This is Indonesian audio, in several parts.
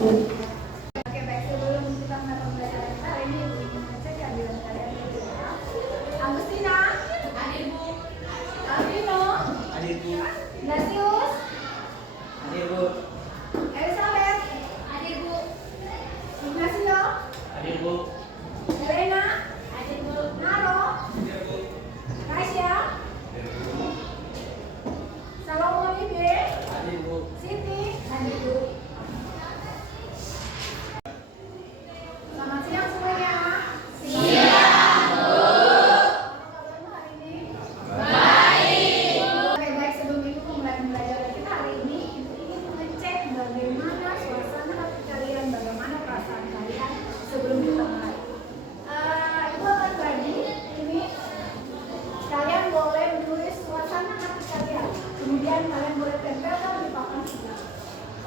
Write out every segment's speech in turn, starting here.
Oke, baik, sebelum kita mulai pembelajaran kita hari ini, Ibu ingin mengecek kehadiran kalian dulu ya. Agustina, hadir Bu. Alvino, hadir Bu. Ignatius, hadir Bu. Elizabeth, hadir Bu. Ignacio, hadir Bu. Elena, hadir Bu. Naro, hadir Bu. Tasya, hadir Bu. Salomon Ibe, hadir Bu. Siti, hadir Bu. Selamat siang semuanya. Siang, Bu. Apa kabarmu hari ini? Baik. Oke, baik, sebelum itu mulai pembelajaran kita hari ini, Ibu ingin mengecek bagaimana suasana hati kalian, bagaimana perasaan kalian sebelum kita mulai. Ibu akan bagi ini, kalian boleh menulis suasana hati kalian, kemudian kalian boleh tempelkan di papan sebelah.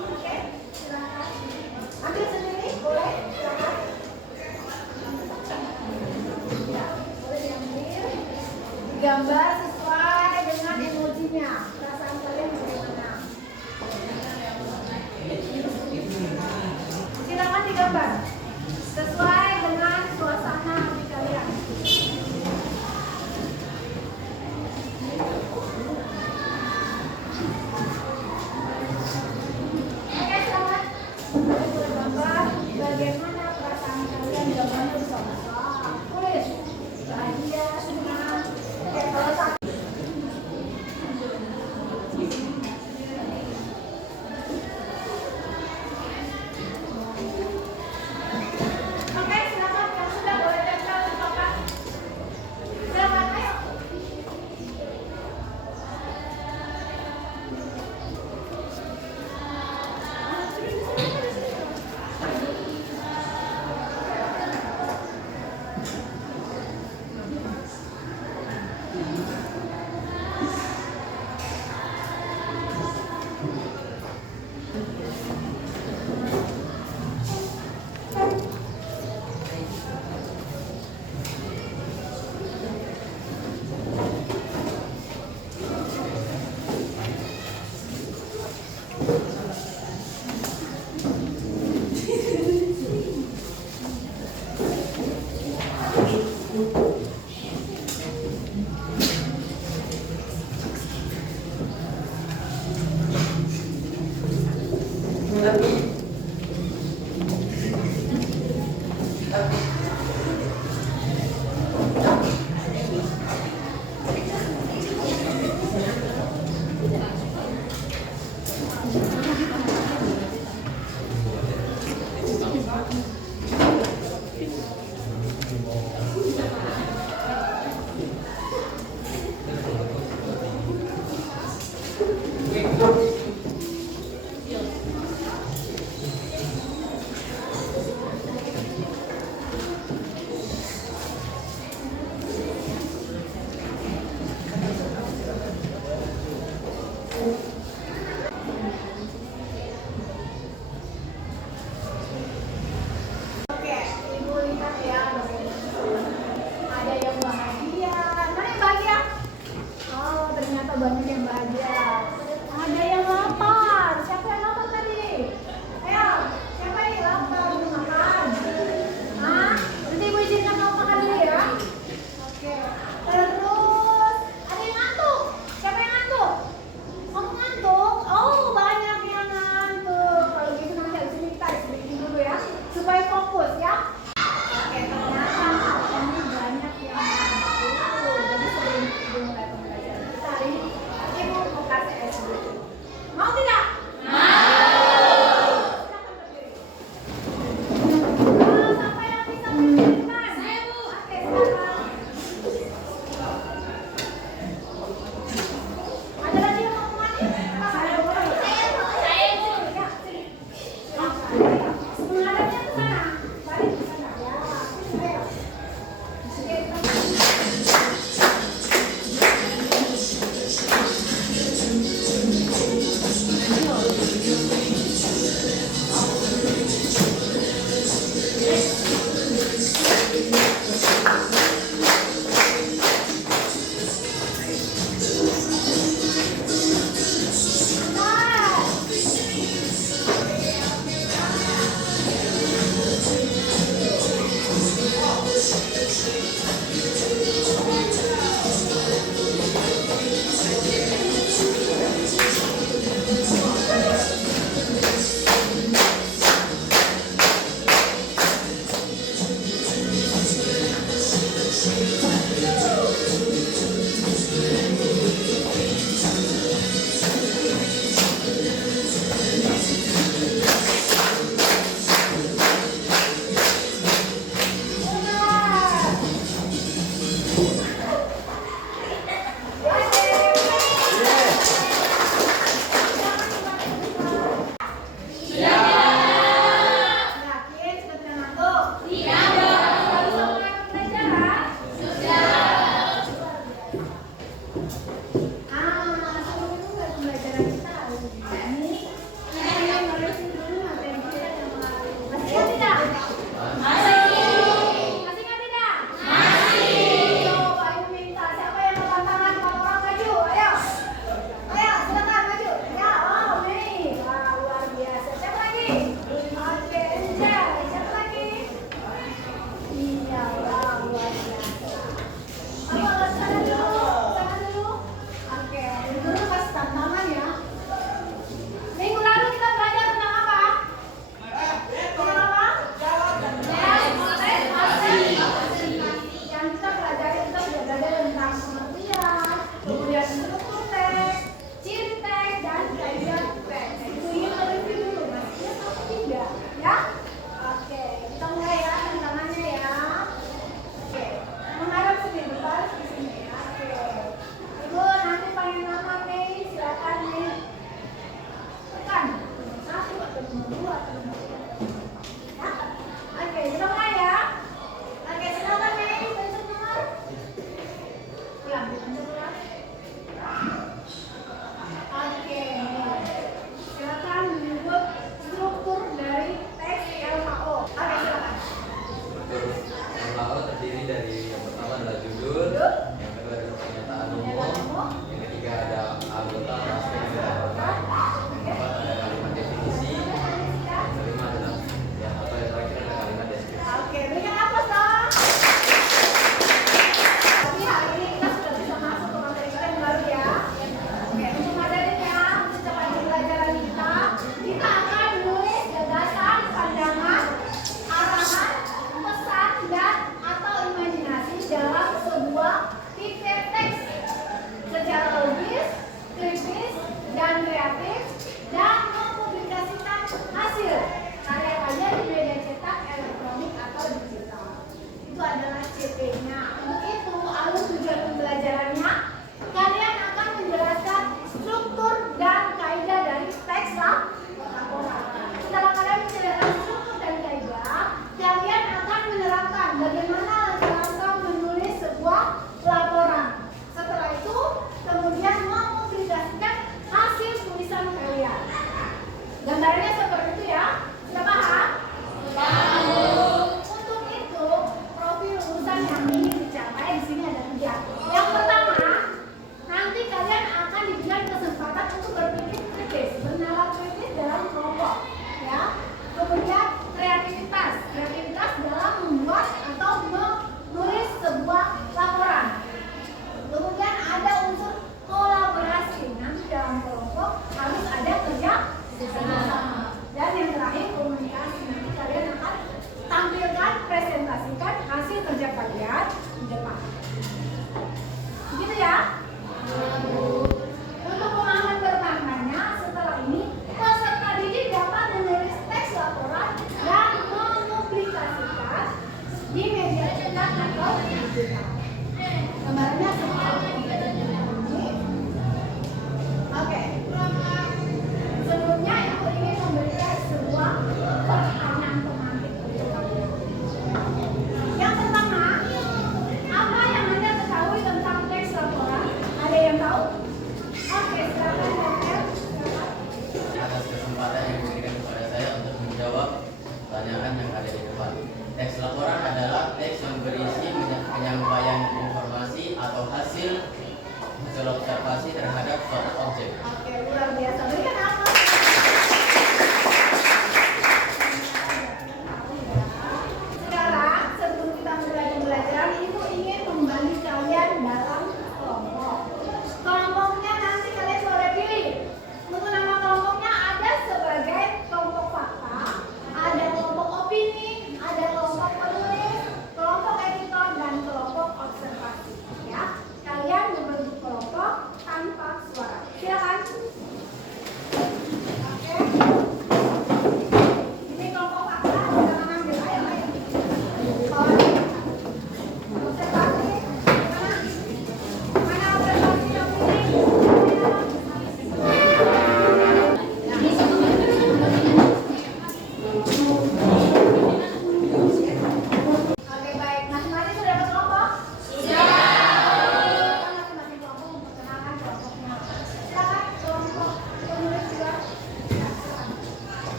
Oke, silakan. Ambil sendiri, boleh? Silakan. Ya, boleh diambil. Digambar sesuai dengan emojinya. Perasaan kalian bagaimana? Silakan digambar sesuai dengan suasana hati kalian. Oke, selamat. Kalian boleh gambar bagaimana perasaan kalian. Gambarnya bisa besar, tulis bahagia, senang. Oke, kalau satu. Oke, silakan. Yang sudah boleh tempel di papan. Silakan, ayo. Oke, Ibu lihat ya bagaimana. Ada yang bahagia. Mana yang bahagia? Oh, ternyata banyak yang bahagia. Ada yang lapar. Siapa yang lapar tadi? Ayo, siapa yang lapar mau makan? Hah? Nanti Ibu izinkan kamu makan dulu ya. Oke. Terus ada yang ngantuk. Siapa yang ngantuk? Kamu ngantuk? Oh, banyak yang ngantuk. Kalau gitu nanti habis ini kita istirahat dulu ya, supaya fokus ya. Oke, ternyata ini banyak yang ngantuk. Jadi sebelum mulai pembelajaran kita hari ini,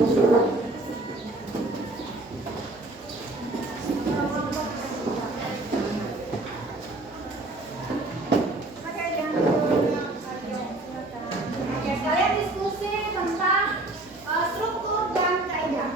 Oke, jangan dulu. Oke, sekalian diskusi tentang struktur dan kaidah.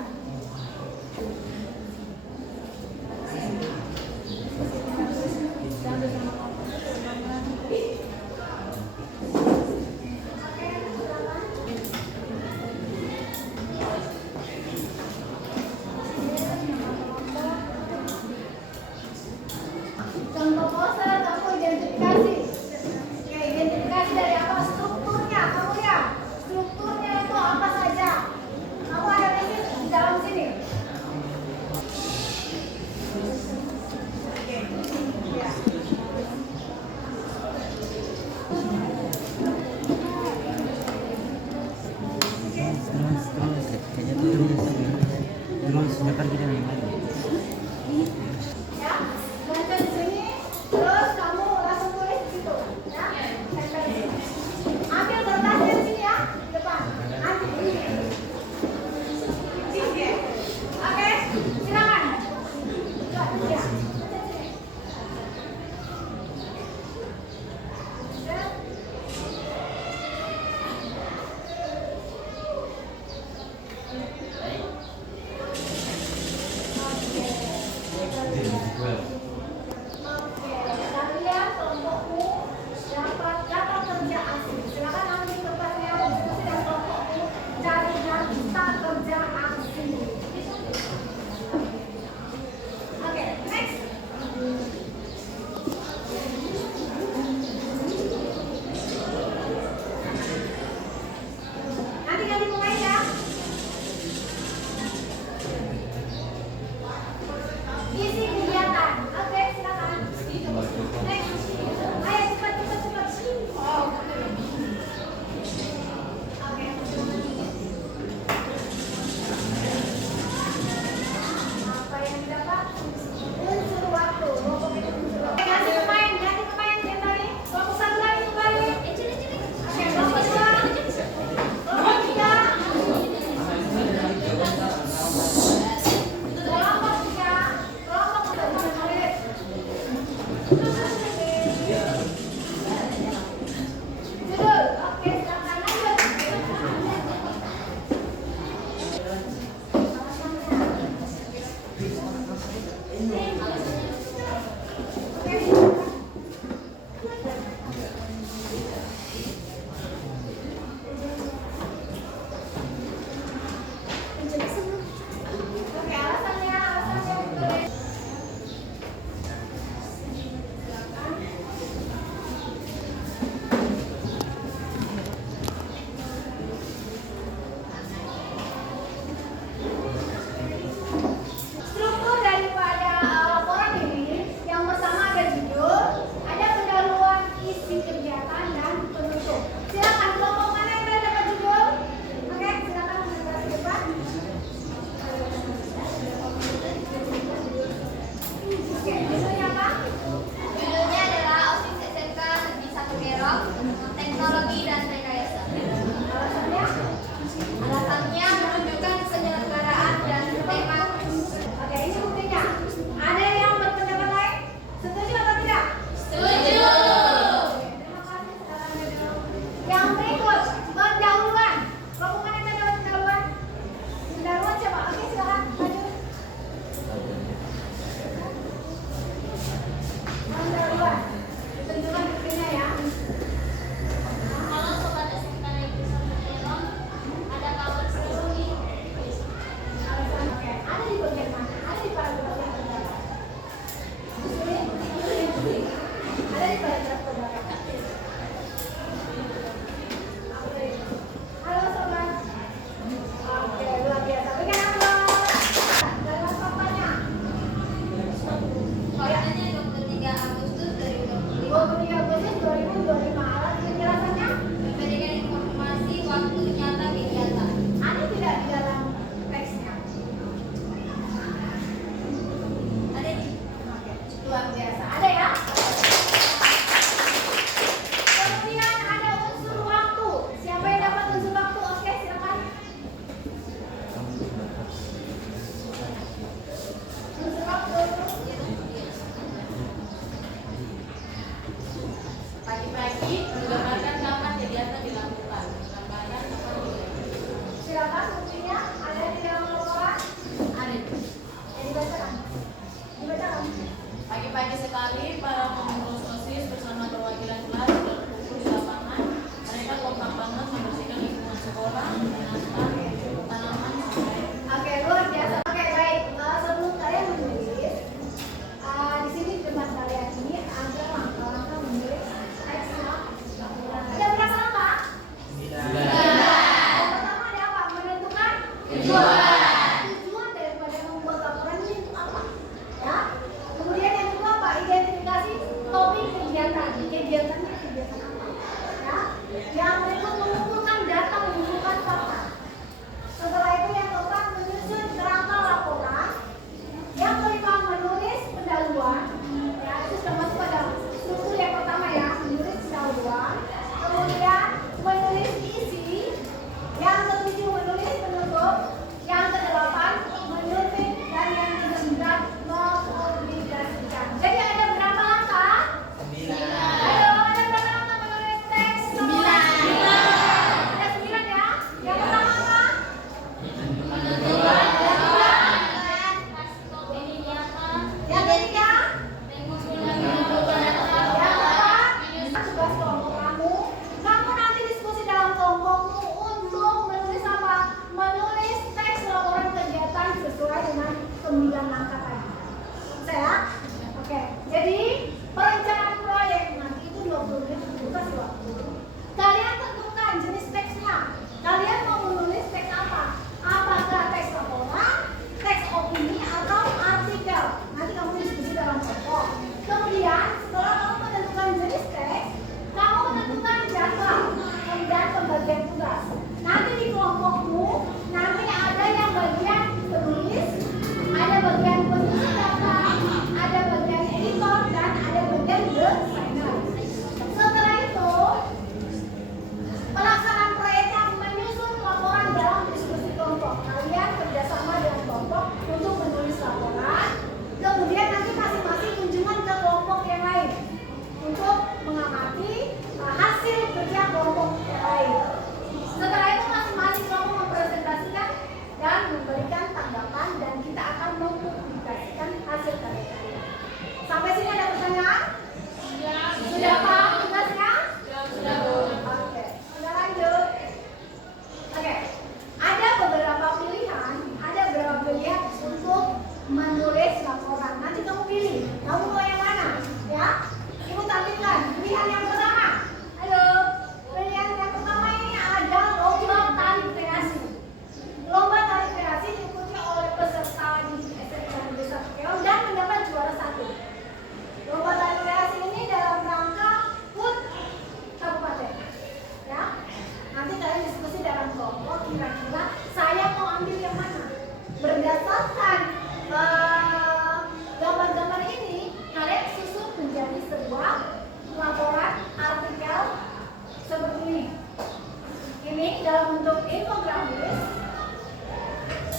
dalam bentuk infografis,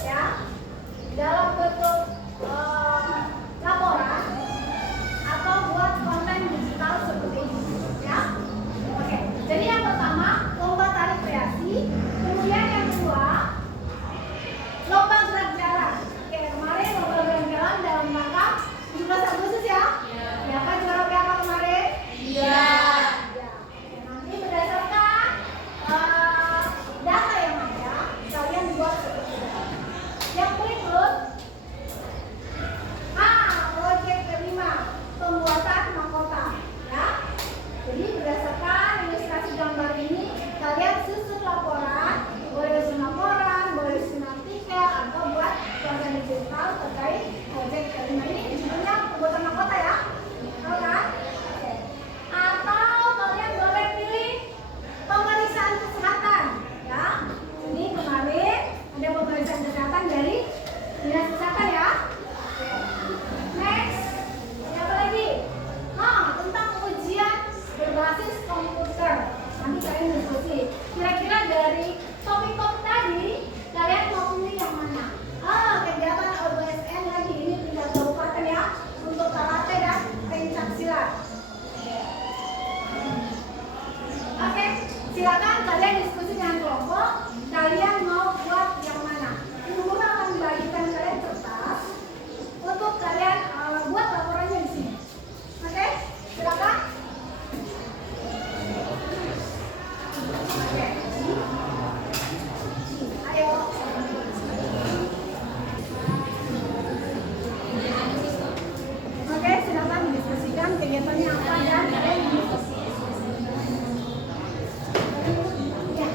ya, dalam bentuk laporan, atau buat konten digital seperti ini, ya. Oke, jadi yang pertama lomba tarik kreasi, kemudian yang kedua lomba gerak jalan. Oke, kemarin lomba gerak jalan dalam rangka 17 Agustus ya. Ya kan, juara berapa kemarin? Iya. Ya. Oke, nanti berdasarkan data yang ada, kalian buat seperti ini. Yang berikut, proyek kelima, pembuatan mahkota, ya. Jadi berdasarkan ilustrasi gambar ini, kalian susun laporan, boleh susun laporan, boleh susun artikel, atau buat konten digital terkait proyek kelima ini. Judulnya pembuatan mahkota ya, tahu kan? Oke. Atau kalian boleh pilih pemeriksaan kesehatan, ya. Ini kemarin ada pemeriksaan kesehatan dari dinas kesehatan ya. Next, apa lagi? Tentang ujian berbasis komputer. Nanti kalian diskusi. Kira-kira dari topik-topik tadi, kalian mau pilih yang mana? Kegiatan OBSN lagi ini tingkat kabupaten ya, untuk karate dan pencak silat. Oke, silakan kalian diskusi dengan kelompok. Kalian mau buat yang mana? Guru akan membagikan kalian kertas untuk kalian buat laporannya di sini. Oke, silakan. Oke. Ayo. Oke, silakan didiskusikan kegiatannya apa dan kalian diskusi. Ya.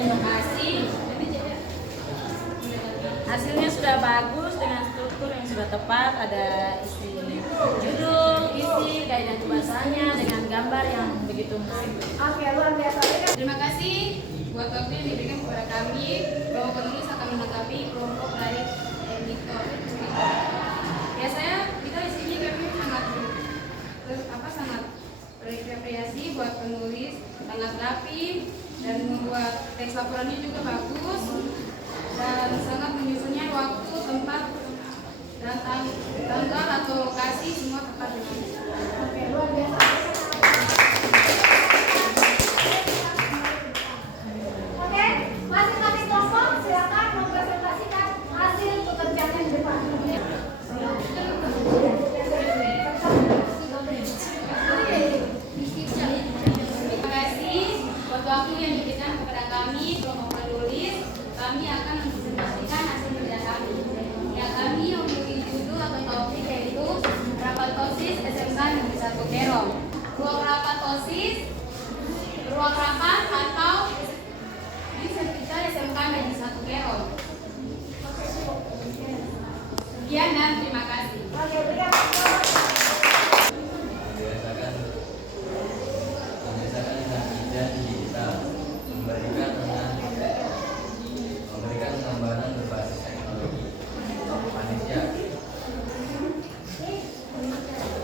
Terima kasih. Hasilnya sudah bagus dengan struktur yang sudah tepat, ada isi judul, isi kaidah bahasanya dengan gambar yang begitu menarik. Oke, luar biasa. Terima kasih buat waktu yang diberikan kepada kami. Kelompok penulis akan menanggapi kelompok dari editor. Ya kita di sini kami sangat berapresiasi buat penulis, sangat rapi dan membuat teks laporannya juga bagus dan sangat menyusunnya waktu, tempat, dan tanggal atau lokasi semua tepat dengan. Oke, luar biasa. Oke, masing-masing kelompok silakan mempresentasikan hasil pekerjaannya di depan. Terima kasih buat waktu yang diberikan kepada kami kelompok penulis. Kami akan mempresentasikan hasil kerja kami. Ya, kami memiliki judul atau topik yaitu rapat OSIS SMK Negeri 1 Kerom. Ruang rapat OSIS, ruang rapat atau di sertifikat SMK Negeri 1 Kerom. Sekian dan terima kasih. Oke, berikan. Memberikan pengembangan berbasis teknologi manusia.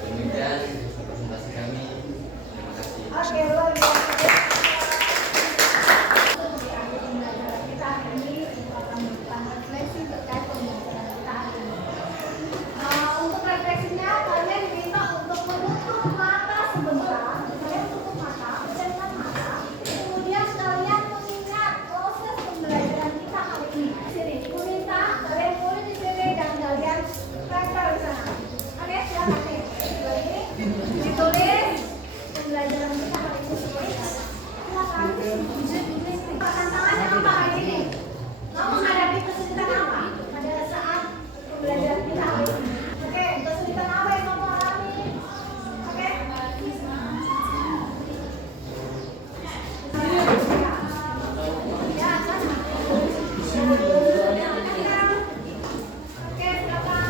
Demikian presentasi kami. Terima kasih. Oke, luar biasa. Untuk refleksinya kalian diminta untuk menutup mata sebentar. Kalian tutup mata, pejamkan mata. Kemudian kalian mengingat proses pembelajaran kita hari ini. Sini, aku minta kalian tulis di sini dan kalian tempel di sana. Oke, silakan nih. Ini ditulis pembelajaran kita hari ini semuanya. Silakan. Tantangannya apa hari ini? Mau menghadapi kesulitan apa pada saat pembelajaran kita hari ini? Oke, kesulitan apa yang kamu alami? Oke? Ya, sana. Oke, silakan.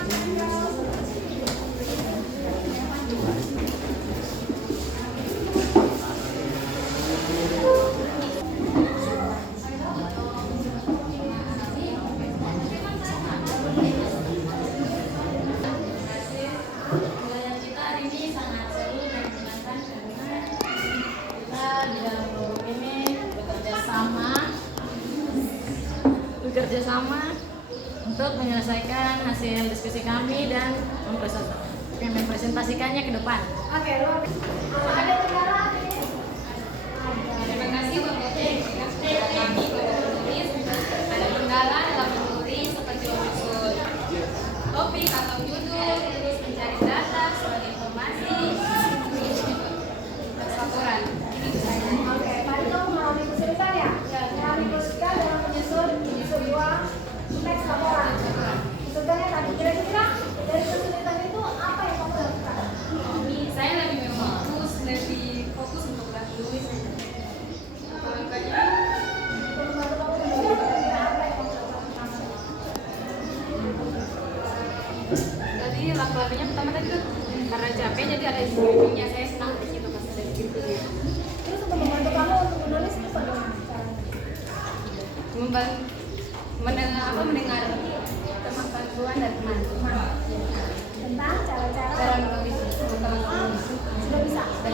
Pembelajaran kita hari ini sangat seru dan menyenangkan karena kita di dalam kelompok ini bekerja sama untuk menyelesaikan hasil diskusi kami dan mempresentasikannya ke depan. Oke, luar biasa. Ada kendala ini? Terima kasih buat waktu yang diberikan kepada kami kelompok penulis. Ada kendala dalam menulis seperti menyusun topik atau judul, terus mencari data sebagai informasi, dan laporan. Oke, tadi kamu mengalami kesulitan ya? Mengalami kesulitan dalam menyusun sebuah teks laporan. Kesulitannya tadi kira-kira dari kesulitan itu apa yang kamu lakukan? Saya lebih fokus untuk menulis. Makanya Membantu kamu menulis kira-kira apa yang kamu lakukan? tadi laku-lakunya pertama tadi tuh karena capek jadi ada skripsinya, saya senang di situ pas ada skripsinya. Terus untuk membantu kamu untuk menulis itu bagaimana caranya? Mendengar teman bantuan dari teman-teman Tentang cara-cara cara menulis teman-teman. sudah bisa. Oke,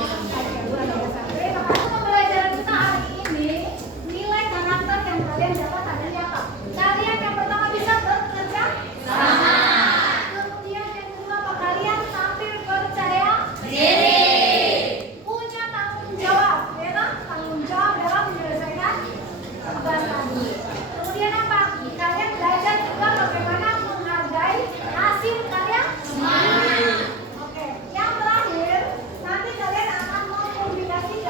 luar biasa. Terima kasih pembelajaran kita hari ini. Nilai karakter yang kalian dapat adalah apa? Kalian yang pertama bisa bekerja sama. Kemudian yang kedua apa? Kalian tampil percaya diri. Punya tanggung jawab, ya kan? Tanggung jawab dalam menyelesaikan tugas tadi. Kemudian apa? Kalian belajar juga bagaimana menghargai hasil karya sendiri. Oke, yang terakhir nanti kalian akan mengkombinasikan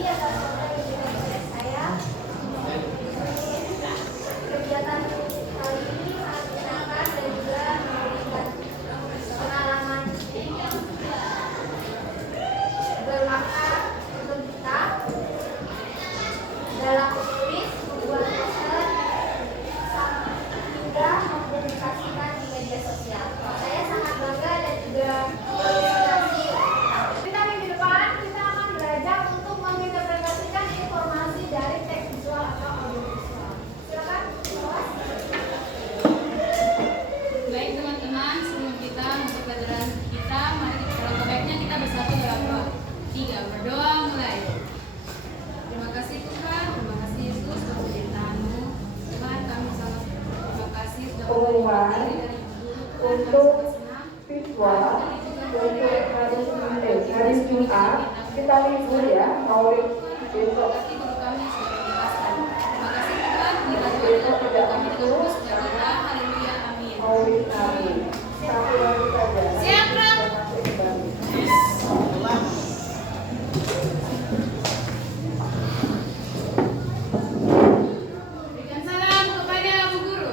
kasih atas waktu yang diberikan kepada saya. Kegiatan kali ini sangat menyenangkan dan juga memberikan pengalaman bermakna untuk kita dalam menulis, membuat poster, hingga mempublikasikan di media sosial. Saya sangat bangga dan juga terinspirasi. Kita minggu depan kita akan belajar untuk menginterpretasikan informasi dari teks visual atau audiovisual. Silakan, Mas. Baik teman-teman, sebelum kita masuk pelajaran kita, mari kita baiknya kita bersatu dalam doa. 3, berdoa mulai. Terima kasih Tuhan, terima kasih Yesus untuk pemberitaan-Mu. Tuhan, kami sangat terima kasih sudah Pengumuman dari guru Tuhan, untuk kami sangat senang. siswa untuk hari Jumat kita libur ya, Maulid besok. Terima kasih guru kami yang sudah menjelaskan. Terima kasih Tuhan, bila Tuhan dan kami dengan terus berjaga. Haleluya, amin. Maulid kami satu lagi saja. Siap, Bro. Kita masuk kembali. Berikan salam kepada Bu Guru.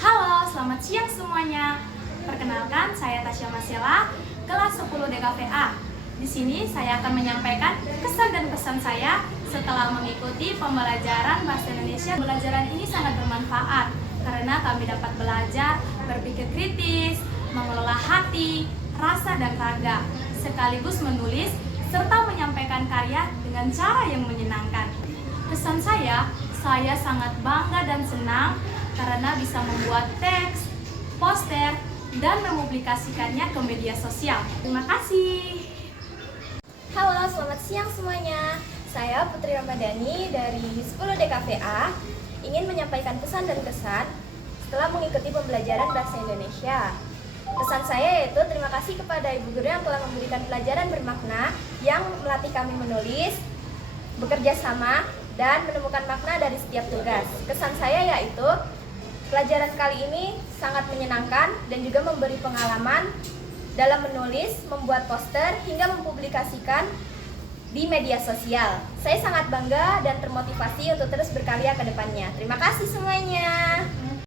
Halo, selamat siang semuanya. Perkenalkan, saya Tasya Masela, kelas 10 DKVA. Di sini saya akan menyampaikan kesan dan pesan saya setelah mengikuti pembelajaran Bahasa Indonesia. Pembelajaran ini sangat bermanfaat karena kami dapat belajar berpikir kritis, mengelola hati, rasa dan raga, sekaligus menulis serta menyampaikan karya dengan cara yang menyenangkan. Kesan saya sangat bangga dan senang karena bisa membuat teks, poster, dan mempublikasikannya ke media sosial. Terima kasih. Halo, selamat siang semuanya. Saya Putri Ramadhani dari 10 DKVA ingin menyampaikan pesan dan kesan setelah mengikuti pembelajaran Bahasa Indonesia. Pesan saya yaitu terima kasih kepada Ibu Guru yang telah memberikan pelajaran bermakna yang melatih kami menulis, bekerja sama, dan menemukan makna dari setiap tugas. Kesan saya yaitu pelajaran kali ini sangat menyenangkan dan juga memberi pengalaman dalam menulis, membuat poster, hingga mempublikasikan di media sosial. Saya sangat bangga dan termotivasi untuk terus berkarya ke depannya. Terima kasih semuanya.